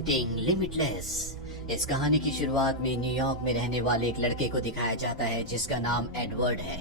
Presenting limitless. इस कहानी की शुरुआत में न्यूयॉर्क में रहने वाले एक लड़के को दिखाया जाता है जिसका नाम एडवर्ड है।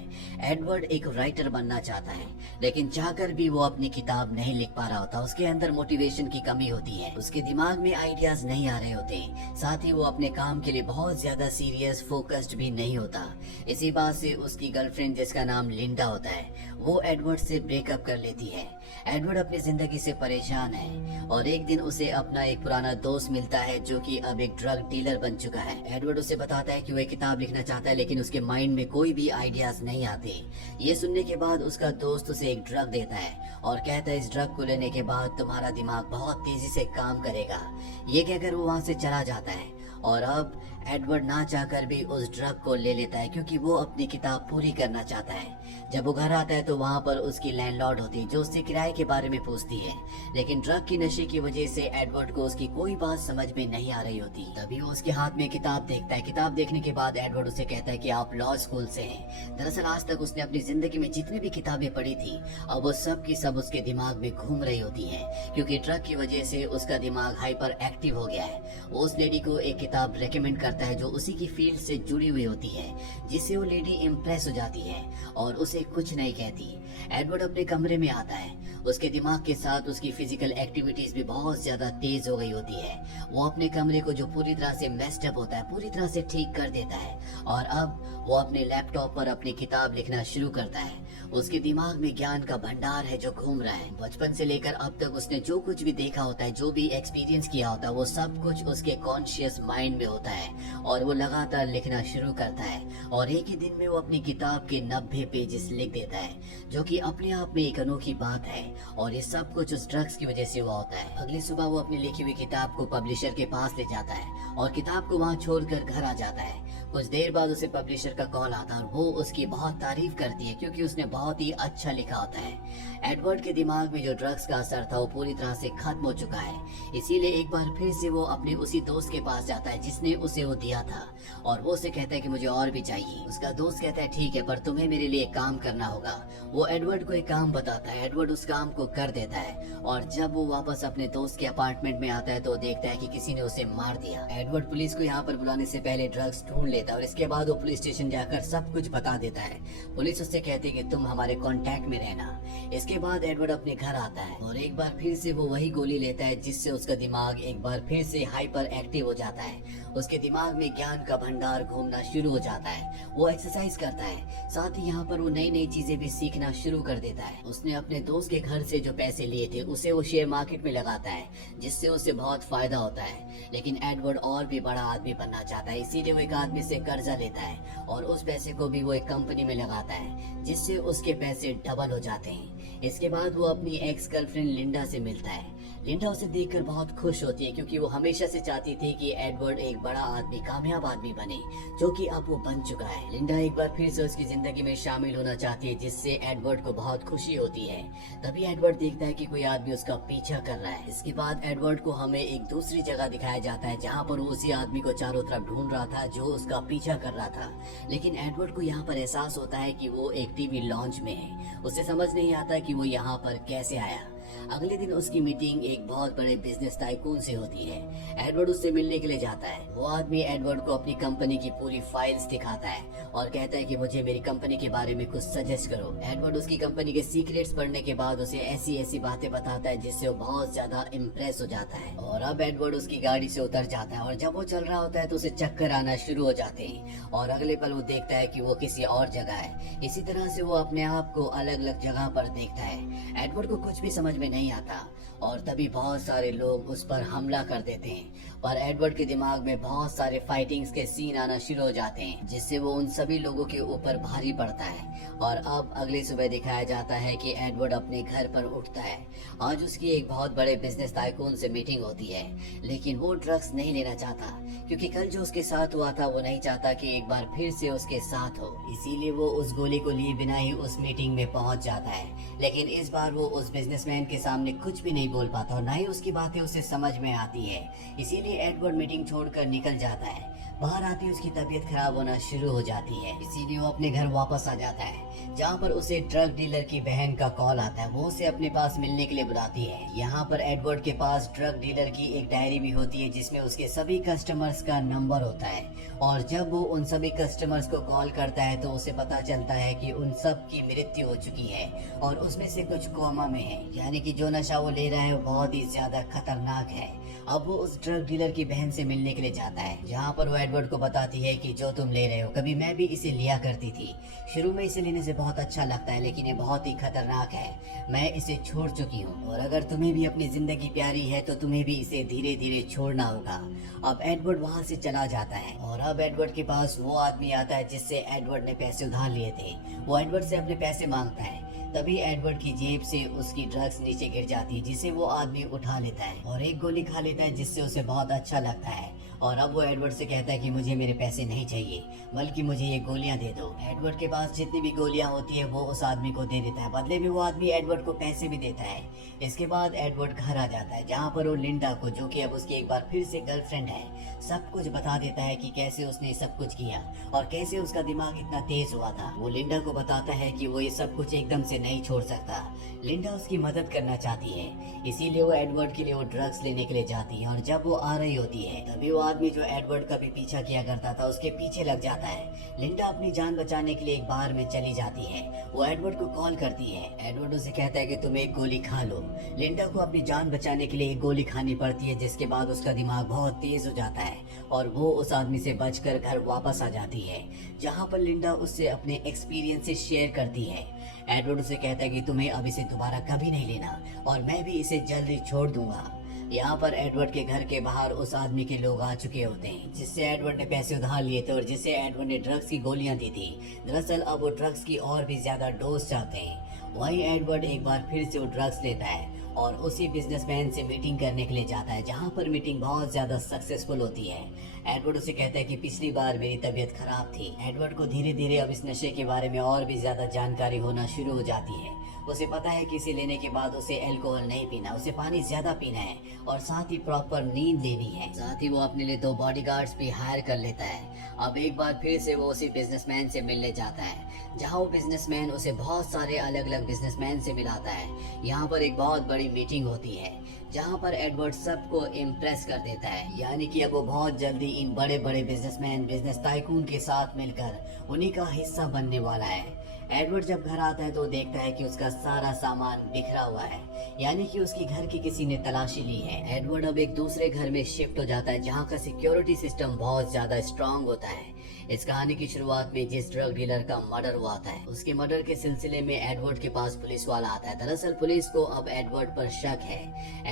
एडवर्ड एक राइटर बनना चाहता है, लेकिन चाहकर भी वो अपनी किताब नहीं लिख पा रहा होता। उसके अंदर मोटिवेशन की कमी होती है, उसके दिमाग में आइडियाज नहीं आ रहे होते। साथ ही वो अपने काम के लिए बहुत ज्यादा सीरियस फोकस्ड भी नहीं होता। इसी बात से उसकी गर्लफ्रेंड जिसका नाम लिंडा होता है, वो एडवर्ड से ब्रेकअप कर लेती है। एडवर्ड अपनी जिंदगी से परेशान है और एक दिन उसे अपना एक पुराना दोस्त मिलता है जो कि अब एक ड्रग डीलर बन चुका है। एडवर्ड उसे बताता है कि वो एक किताब लिखना चाहता है, लेकिन उसके माइंड में कोई भी आइडियाज नहीं आते। ये सुनने के बाद उसका दोस्त उसे एक ड्रग देता है और कहता है इस ड्रग को लेने के बाद तुम्हारा दिमाग बहुत तेजी से काम करेगा। ये कहकर वो वहाँ से चला जाता है और अब एडवर्ड ना चाहकर भी उस ड्रग को ले लेता है क्योंकि वो अपनी किताब पूरी करना चाहता है। जब वो घर आता है तो वहाँ पर उसकी लैंडलॉर्ड होती है जो उससे किराए के बारे में पूछती है, लेकिन ड्रग की नशे की वजह से एडवर्ड को उसकी कोई बात समझ में नहीं आ रही होती। तभी वो उसके हाथ में किताब देखता है। किताब देखने के बाद एडवर्ड उसे कहता है कि आप लॉ स्कूल से हैं। दरअसल आज तक उसने अपनी जिंदगी में जितनी भी किताबें पढ़ी थी, अब वो सब की सब उसके दिमाग में घूम रही होती है क्योंकि ड्रग की वजह से उसका दिमाग हाइपर एक्टिव हो गया है। वो उस लेडी को एक किताब रेकमेंड करता है जो उसी की फील्ड से जुड़ी हुई होती है, जिससे वो लेडी इम्प्रेस हो जाती है और उसे कुछ नहीं कहती। एडवर्ड अपने कमरे में आता है। उसके दिमाग के साथ उसकी फिजिकल एक्टिविटीज भी बहुत ज्यादा तेज हो गई होती है। वो अपने कमरे को जो पूरी तरह से मेस्ड अप होता है पूरी तरह से ठीक कर देता है और अब वो अपने लैपटॉप पर अपनी किताब लिखना शुरू करता है। उसके दिमाग में ज्ञान का भंडार है जो घूम रहा है। बचपन से लेकर अब तक उसने जो कुछ भी देखा होता है, जो भी एक्सपीरियंस किया होता है, वो सब कुछ उसके कॉन्शियस माइंड में होता है और वो लगातार लिखना शुरू करता है और एक ही दिन में वो अपनी किताब के 90 पेजेस लिख देता है, जो कि अपने आप में एक अनोखी बात है और ये सब कुछ उस ड्रग्स की वजह से हुआ होता है। अगली सुबह वो अपनी लिखी हुई किताब को पब्लिशर के पास ले जाता है और किताब को वहाँ छोड़कर घर आ जाता है। कुछ देर बाद उसे पब्लिशर का कॉल आता है और वो उसकी बहुत तारीफ करती है क्योंकि उसने बहुत ही अच्छा लिखा होता है। एडवर्ड के दिमाग में जो ड्रग्स का असर था वो पूरी तरह से खत्म हो चुका है, इसीलिए एक बार फिर से वो अपने उसी दोस्त के पास जाता है जिसने उसे वो दिया था और वो उसे कहता है कि मुझे और भी चाहिए। उसका दोस्त कहता है ठीक है, पर तुम्हें मेरे लिए काम करना होगा। वो एडवर्ड को एक काम बताता है। एडवर्ड उस काम को कर देता है और जब वो वापस अपने दोस्त के अपार्टमेंट में आता है तो देखता है कि किसी ने उसे मार दिया। एडवर्ड पुलिस को यहाँ पर बुलाने से पहले ड्रग्स ढूंढ लेता है और इसके बाद वो पुलिस स्टेशन जाकर सब कुछ बता देता है। पुलिस उससे कहती है कि तुम हमारे कांटेक्ट में रहना। इसके बाद एडवर्ड अपने घर आता है और एक बार फिर से वो वही गोली लेता है जिससे उसका दिमाग एक बार फिर से हाइपर एक्टिव हो जाता है। उसके दिमाग में ज्ञान का भंडार घूमना शुरू हो जाता है। वो एक्सरसाइज करता है, साथ ही यहाँ पर वो नई नई चीजें भी सीखना शुरू कर देता है। उसने अपने दोस्त के घर से जो पैसे लिए थे उसे वो शेयर मार्केट में लगाता है जिससे उसे बहुत फायदा होता है। लेकिन एडवर्ड और भी बड़ा आदमी बनना चाहता है, इसीलिए वो एक आदमी से कर्जा लेता है और उस पैसे को भी वो एक कंपनी में लगाता है जिससे उसके पैसे डबल हो जाते हैं। इसके बाद वो अपनी एक्स गर्लफ्रेंड लिंडा से मिलता है। लिंडा उसे देखकर बहुत खुश होती है क्योंकि वो हमेशा से चाहती थी कि एडवर्ड एक बड़ा आदमी, कामयाब आदमी बने, जो कि अब वो बन चुका है। लिंडा एक बार फिर से उसकी जिंदगी में शामिल होना चाहती है जिससे एडवर्ड को बहुत खुशी होती है। तभी एडवर्ड देखता है कि कोई आदमी उसका पीछा कर रहा है। इसके बाद एडवर्ड को हमें एक दूसरी जगह दिखाया जाता है जहाँ पर वो उसी आदमी को चारों तरफ ढूंढ रहा था जो उसका पीछा कर रहा था। लेकिन एडवर्ड को यहाँ पर एहसास होता है कि वो एक टीवी लॉन्च में है। उसे समझ नहीं आता कि वो यहाँ पर कैसे आया। अगले दिन उसकी मीटिंग एक बहुत बड़े बिजनेस टाइकून से होती है। एडवर्ड उससे मिलने के लिए जाता है। वो आदमी एडवर्ड को अपनी कंपनी की पूरी फाइल्स दिखाता है और कहता है कि मुझे मेरी कंपनी के बारे में कुछ सजेस्ट करो। एडवर्ड उसकी कंपनी के सीक्रेट्स पढ़ने के बाद उसे ऐसी ऐसी बातें बताता है जिससे वो बहुत ज्यादा इम्प्रेस हो जाता है और अब एडवर्ड उसकी गाड़ी से उतर जाता है और जब वो चल रहा होता है तो उसे चक्कर आना शुरू हो जाते हैं और अगले पल वो देखता है कि वो किसी और जगह है। इसी तरह से वो अपने आप को अलग अलग जगह पर देखता है। एडवर्ड को कुछ भी समझ में नहीं आता और तभी बहुत सारे लोग उस पर हमला कर देते हैं, पर एडवर्ड के दिमाग में बहुत सारे फाइटिंग्स के सीन आना शुरू हो जाते हैं जिससे वो उन सभी लोगों के ऊपर भारी पड़ता है। और अब अगली सुबह दिखाया जाता है कि एडवर्ड अपने घर पर उठता है। आज उसकी एक बहुत बड़े बिजनेस टाइकून से मीटिंग होती है, लेकिन वो ड्रग्स नहीं लेना चाहता क्योंकि कल जो उसके साथ हुआ था वो नहीं चाहता कि एक बार फिर से उसके साथ हो। इसीलिए वो उस गोली को लिए बिना ही उस मीटिंग में पहुंच जाता है, लेकिन इस बार वो उस बिजनेसमैन के सामने कुछ भी नहीं नहीं बोल पाता और ना ही उसकी बातें उसे समझ में आती है। इसीलिए एडवर्ड मीटिंग छोड़कर निकल जाता है। बाहर आते ही उसकी तबीयत खराब होना शुरू हो जाती है, इसीलिए वो अपने घर वापस आ जाता है, जहाँ पर उसे ड्रग डीलर की बहन का कॉल आता है। वो उसे अपने पास मिलने के लिए बुलाती है। यहाँ पर एडवर्ड के पास ड्रग डीलर की एक डायरी भी होती है, जिसमें उसके सभी कस्टमर्स का नंबर होता है। और जब वो उन सभी कस्टमर्स को कॉल करता है तो उसे पता चलता है कि उन सब की मृत्यु हो चुकी है और उसमें से कुछ कोमा में है, यानी कि जो नशा वो ले रहा है वो बहुत ही ज्यादा खतरनाक है। अब वो उस ड्रग डीलर की बहन से मिलने के लिए जाता है, जहाँ पर वो एडवर्ड को बताती है कि जो तुम ले रहे हो कभी मैं भी इसे लिया करती थी। शुरू में इसे लेने से बहुत अच्छा लगता है, लेकिन ये बहुत ही खतरनाक है। मैं इसे छोड़ चुकी हूँ और अगर तुम्हें भी अपनी जिंदगी प्यारी है तो तुम्हें भी इसे धीरे धीरे छोड़ना होगा। अब एडवर्ड वहाँ से चला जाता है और अब एडवर्ड के पास वो आदमी आता है जिससे एडवर्ड ने पैसे उधार लिए थे। वो एडवर्ड से अपने पैसे मांगता है। तभी एडवर्ड की जेब से उसकी ड्रग्स नीचे गिर जाती है, जिसे वो आदमी उठा लेता है और एक गोली खा लेता है, जिससे उसे बहुत अच्छा लगता है। और अब वो एडवर्ड से कहता है कि मुझे मेरे पैसे नहीं चाहिए, बल्कि मुझे ये गोलियां दे दो। एडवर्ड के पास जितनी भी गोलियां होती है वो उस आदमी को दे देता है। बदले में वो आदमी एडवर्ड को पैसे भी देता है। इसके बाद एडवर्ड घर आ जाता है, जहाँ पर वो लिंडा को, जो कि अब उसकी एक बार फिर से गर्लफ्रेंड है, सब कुछ बता देता है कि कैसे उसने सब कुछ किया और कैसे उसका दिमाग इतना तेज हुआ था। वो लिंडा को बताता है कि वो ये सब कुछ एकदम से नहीं छोड़ सकता। लिंडा उसकी मदद करना चाहती है, इसीलिए वो एडवर्ड के लिए वो ड्रग्स लेने के लिए जाती है। और जब वो आ रही होती है तभी वो आदमी जो एडवर्ड का भी पीछा किया करता था उसके पीछे लग जाता है। लिंडा अपनी जान बचाने के लिए एक बार में चली जाती है। वो एडवर्ड को कॉल करती है। एडवर्ड उसे कहता है कि तुम एक गोली खा लो। लिंडा को अपनी जान बचाने के लिए एक गोली खानी पड़ती है, जिसके बाद उसका दिमाग बहुत तेज हो जाता है और वो उस आदमी से बचकर घर वापस आ जाती है, जहाँ पर लिंडा उससे अपने एक्सपीरियंसेस शेयर करती है। एडवर्ड उसे कहता है कि तुम्हें अब इसे दोबारा कभी नहीं लेना और मैं भी इसे जल्दी छोड़ दूंगा। यहाँ पर एडवर्ड के घर के बाहर उस आदमी के लोग आ चुके होते हैं, जिससे एडवर्ड ने पैसे उधार लिए थे और जिससे एडवर्ड ने ड्रग्स की गोलियां दी थी। दरअसल अब वो ड्रग्स की और भी ज्यादा डोज चाहते हैं। वहीं एडवर्ड एक बार फिर से वो ड्रग्स लेता है और उसी बिजनेसमैन से मीटिंग करने के लिए जाता है, जहाँ पर मीटिंग बहुत ज्यादा सक्सेसफुल होती है। एडवर्ड उसे कहता है कि पिछली बार मेरी तबीयत खराब थी। एडवर्ड को धीरे धीरे अब इस नशे के बारे में और भी ज्यादा जानकारी होना शुरू हो जाती है। उसे पता है कि इसे लेने के बाद उसे अल्कोहल नहीं पीना, उसे पानी ज्यादा पीना है और साथ ही प्रॉपर नींद लेनी है। साथ ही वो अपने लिए 2 बॉडीगार्ड्स भी हायर कर लेता है। अब एक बार फिर से वो उसी बिजनेसमैन से मिलने जाता है, जहाँ वो बिजनेसमैन उसे बहुत सारे अलग अलग बिजनेसमैन से मिलाता है। यहाँ पर एक बहुत बड़ी मीटिंग होती है, जहाँ पर एडवर्ड सबको इम्प्रेस कर देता है, यानी कि अब वो बहुत जल्दी इन बड़े बड़े बिजनेसमैन, बिजनेस टाइकून के साथ मिलकर उन्हीं का हिस्सा बनने वाला है। एडवर्ड जब घर आता है तो देखता है कि उसका सारा सामान बिखरा हुआ है, यानी कि उसकी घर की किसी ने तलाशी ली है। एडवर्ड अब एक दूसरे घर में शिफ्ट हो जाता है, जहाँ का सिक्योरिटी सिस्टम बहुत ज्यादा स्ट्रांग होता है। इस कहानी की शुरुआत में जिस ड्रग डीलर का मर्डर हुआ था, उसके मर्डर के सिलसिले में एडवर्ड के पास पुलिस वाला आता है। दरअसल पुलिस को अब एडवर्ड पर शक है।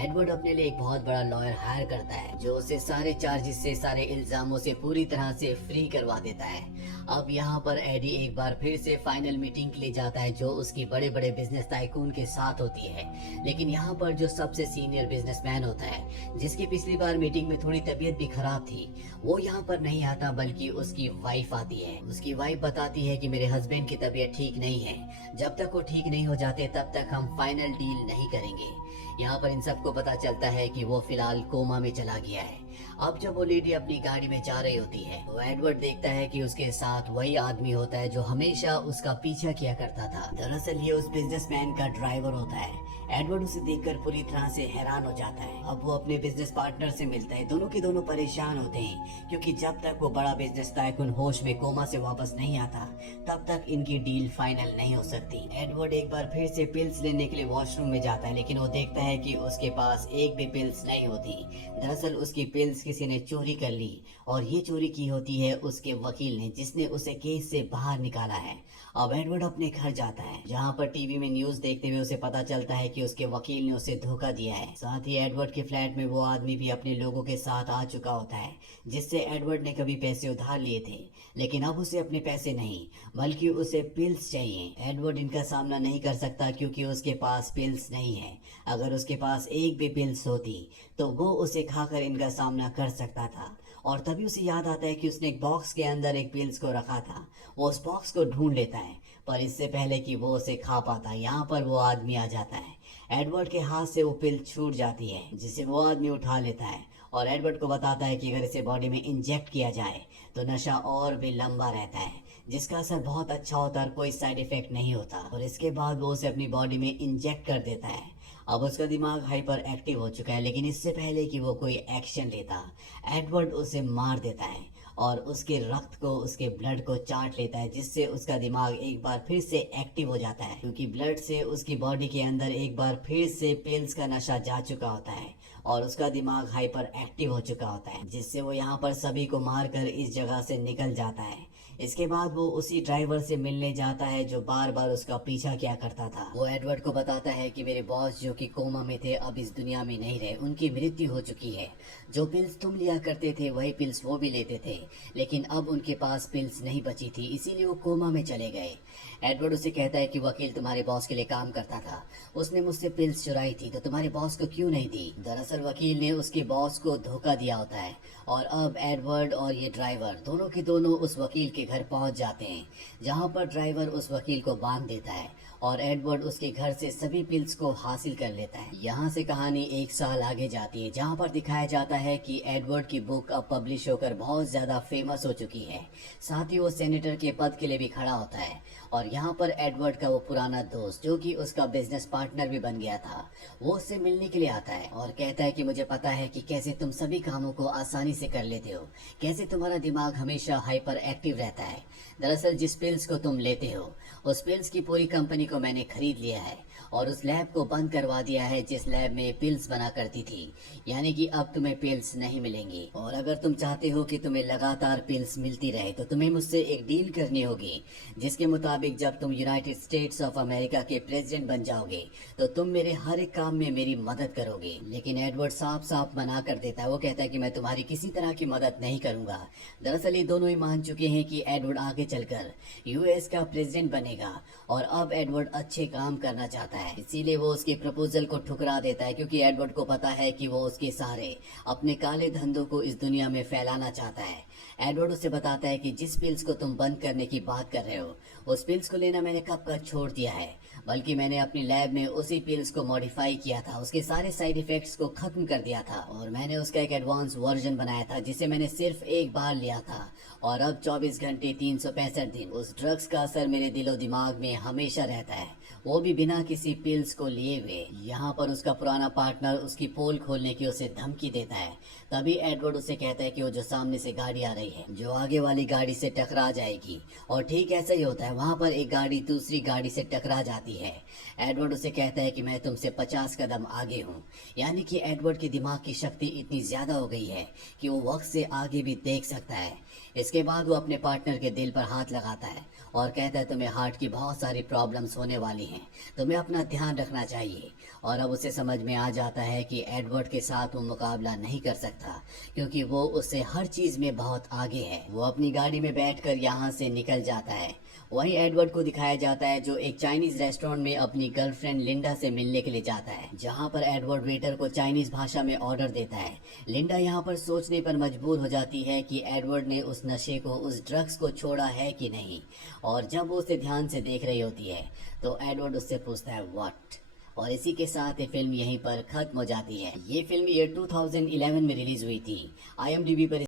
एडवर्ड अपने लिए एक बहुत बड़ा लॉयर हायर करता है, जो उसे सारे चार्जेस से, सारे इल्जामों से पूरी तरह से फ्री करवा देता है। अब यहाँ पर एडी एक बार फिर से फाइनल मीटिंग के लिए जाता है, जो उसकी बड़े बड़े बिजनेस टाइकून के साथ होती है। लेकिन यहाँ पर जो सबसे सीनियर बिजनेसमैन होता है, जिसकी पिछली बार मीटिंग में थोड़ी तबीयत भी खराब थी, वो यहाँ पर नहीं आता, बल्कि उसकी वाइफ आती है। उसकी वाइफ बताती है कि मेरे हस्बैंड की तबीयत ठीक नहीं है, जब तक वो ठीक नहीं हो जाते तब तक हम फाइनल डील नहीं करेंगे। यहाँ पर इन सबको पता चलता है कि वो फिलहाल कोमा में चला गया है। अब जब वो लेडी अपनी गाड़ी में जा रही होती है तो एडवर्ड देखता है कि उसके साथ वही आदमी होता है जो हमेशा उसका पीछा किया करता था। दरअसल ये उस बिजनेसमैन का ड्राइवर होता है। एडवर्ड उसे देखकर पूरी तरह से हैरान हो जाता है। अब वो अपने बिजनेस पार्टनर से मिलता है। दोनों के दोनों परेशान होते हैं, क्योंकि जब तक वो बड़ा बिजनेस टाइकून होश में कोमा से वापस नहीं आता तब तक इनकी डील फाइनल नहीं हो सकती। एडवर्ड एक बार फिर से पिल्स लेने के लिए वॉशरूम में जाता है, लेकिन वो देखता है कि उसके पास एक भी पिल्स नहीं होती। दरअसल उसकी पिल्स किसी ने चोरी कर ली और ये चोरी की होती है उसके वकील ने, जिसने उसे केस से बाहर निकाला है। अब एडवर्ड अपने घर जाता है, जहाँ पर टीवी में न्यूज देखते हुए उसे पता चलता है कि उसके वकील ने उसे धोखा दिया है। साथ ही एडवर्ड के फ्लैट में वो आदमी भी अपने लोगों के साथ आ चुका होता है, जिससे एडवर्ड ने कभी पैसे उधार लिए थे, लेकिन अब उसे अपने पैसे नहीं बल्कि उसे पिल्स चाहिए। एडवर्ड इनका सामना नहीं कर सकता क्योंकि उसके पास पिल्स नहीं है। अगर उसके पास एक भी पिल्स होती तो वो उसे खाकर इनका सामना कर सकता था। और तभी उसे याद आता है कि उसने एक बॉक्स के अंदर एक पिल्स को रखा था। वो उस बॉक्स को ढूंढ लेता है, पर इससे पहले कि वो उसे खा पाता यहाँ पर वो आदमी आ जाता है। एडवर्ड के हाथ से वो पिल छूट जाती है जिसे वो आदमी उठा लेता है और एडवर्ड को बताता है कि अगर इसे बॉडी में इंजेक्ट किया जाए तो नशा और भी लंबा रहता है, जिसका असर बहुत अच्छा होता है और कोई साइड इफेक्ट नहीं होता। और इसके बाद वो उसे अपनी बॉडी में इंजेक्ट कर देता है। अब उसका दिमाग हाइपर एक्टिव हो चुका है, लेकिन इससे पहले कि वो कोई एक्शन लेता, एडवर्ड उसे मार देता है और उसके रक्त को, उसके ब्लड को चाट लेता है, जिससे उसका दिमाग एक बार फिर से एक्टिव हो जाता है, क्योंकि ब्लड से उसकी बॉडी के अंदर एक बार फिर से पिल्स का नशा जा चुका होता है और उसका दिमाग हाइपर एक्टिव हो चुका होता है, जिससे वो यहाँ पर सभी को मारकर इस जगह से निकल जाता है। इसके बाद वो उसी ड्राइवर से मिलने जाता है जो बार बार उसका पीछा किया करता था। वो एडवर्ड को बताता है कि मेरे बॉस जो कि कोमा में थे अब इस दुनिया में नहीं रहे, उनकी मृत्यु हो चुकी है। जो पिल्स तुम लिया करते थे वही पिल्स वो भी लेते थे, लेकिन अब उनके पास पिल्स नहीं बची थी, इसीलिए वो कोमा में चले गए। एडवर्ड उसे कहता है कि वकील तुम्हारे बॉस के लिए काम करता था, उसने मुझसे पिल्स चुराई थी, तो तुम्हारे बॉस को क्यों नहीं दी। दरअसल वकील ने उसके बॉस को धोखा दिया होता है और अब एडवर्ड और ये ड्राइवर दोनों के दोनों उस वकील के घर पहुंच जाते हैं, जहां पर ड्राइवर उस वकील को बांध देता है और एडवर्ड उसके घर से सभी पिल्स को हासिल कर लेता है। यहाँ से कहानी एक साल आगे जाती है, जहाँ पर दिखाया जाता है कि एडवर्ड की बुक अब पब्लिश होकर बहुत ज्यादा फेमस हो चुकी है। साथ ही वो सेनेटर के पद के लिए भी खड़ा होता है और यहाँ पर एडवर्ड का वो पुराना दोस्त जो कि उसका बिजनेस पार्टनर भी बन गया था, वो उससे मिलने के लिए आता है और कहता है कि मुझे पता है कि कैसे तुम सभी कामों को आसानी से कर लेते हो, कैसे तुम्हारा दिमाग हमेशा हाइपर एक्टिव रहता है। दरअसल जिस पिल्स को तुम लेते हो उस पिल्स की पूरी कंपनी को मैंने खरीद लिया है और उस लैब को बंद करवा दिया है जिस लैब में पिल्स बना करती थी, यानी कि अब तुम्हें पिल्स नहीं मिलेंगी। और अगर तुम चाहते हो कि तुम्हें लगातार पिल्स मिलती रहे तो तुम्हें मुझसे एक डील करनी होगी, जिसके मुताबिक जब तुम यूनाइटेड स्टेट्स ऑफ अमेरिका के प्रेसिडेंट बन जाओगे तो तुम मेरे हर एक काम में मेरी मदद करोगे। लेकिन एडवर्ड साफ साफ मना कर देता है, वो कहता है कि मैं तुम्हारी किसी तरह की मदद नहीं करूंगा। दरअसल ये दोनों ही मान चुके हैं कि एडवर्ड आगे चलकर यूएस का प्रेसिडेंट बनेगा और अब एडवर्ड अच्छे काम करना चाहता है, इसीलिए वो उसके प्रपोजल को ठुकरा देता है, क्योंकि एडवर्ड को पता है कि वो उसके सहारे अपने काले धंधों को इस दुनिया में फैलाना चाहता है। एडवर्ड उसे बताता है कि जिस पिल्स को तुम बंद करने की बात कर रहे हो उस पिल्स को लेना मैंने कब का छोड़ दिया है, बल्कि मैंने अपनी लैब में उसी पिल्स को मॉडिफाई किया था, उसके सारे साइड इफेक्ट्स को खत्म कर दिया था और मैंने उसका एक एडवांस वर्जन बनाया था जिसे मैंने सिर्फ एक बार लिया था और अब 24 घंटे 365 दिन उस ड्रग्स का असर मेरे दिलो दिमाग में हमेशा रहता है, वो भी बिना किसी पिल्स को लिए हुए। यहाँ पर उसका पुराना पार्टनर उसकी पोल खोलने की उसे धमकी देता है। तभी एडवर्ड उसे कहता है कि वो जो सामने से गाड़ी आ रही है जो आगे वाली गाड़ी से टकरा जाएगी, और ठीक ऐसा ही होता है, वहाँ पर एक गाड़ी दूसरी गाड़ी से टकरा जाती है। एडवर्ड उसे कहता है कि मैं तुमसे 50 कदम आगे हूँ, यानी कि एडवर्ड के दिमाग की शक्ति इतनी ज्यादा हो गई है कि वो वक्त से आगे भी देख सकता है। इसके बाद वो अपने पार्टनर के दिल पर हाथ लगाता है और कहता है तुम्हें हार्ट की बहुत सारी प्रॉब्लम्स होने वाली हैं, तुम्हें अपना ध्यान रखना चाहिए। और अब उसे समझ में आ जाता है कि एडवर्ड के साथ वो मुकाबला नहीं कर सकता, क्योंकि वो उससे हर चीज में बहुत आगे है। वो अपनी गाड़ी में बैठकर यहाँ से निकल जाता है। वहीं एडवर्ड को दिखाया जाता है जो एक चाइनीज रेस्टोरेंट में अपनी गर्लफ्रेंड लिंडा से मिलने के लिए जाता है, जहां पर एडवर्ड वेटर को चाइनीज भाषा में ऑर्डर देता है। लिंडा यहां पर सोचने पर मजबूर हो जाती है कि एडवर्ड ने उस नशे को, उस ड्रग्स को छोड़ा है कि नहीं, और जब वो उसे ध्यान से देख रही होती है तो एडवर्ड उससे पूछता है व्हाट। और इसी के साथ ये फिल्म यहीं पर खत्म हो जाती है। ये फिल्म ईयर 2011 में रिलीज हुई थी। IMDb पर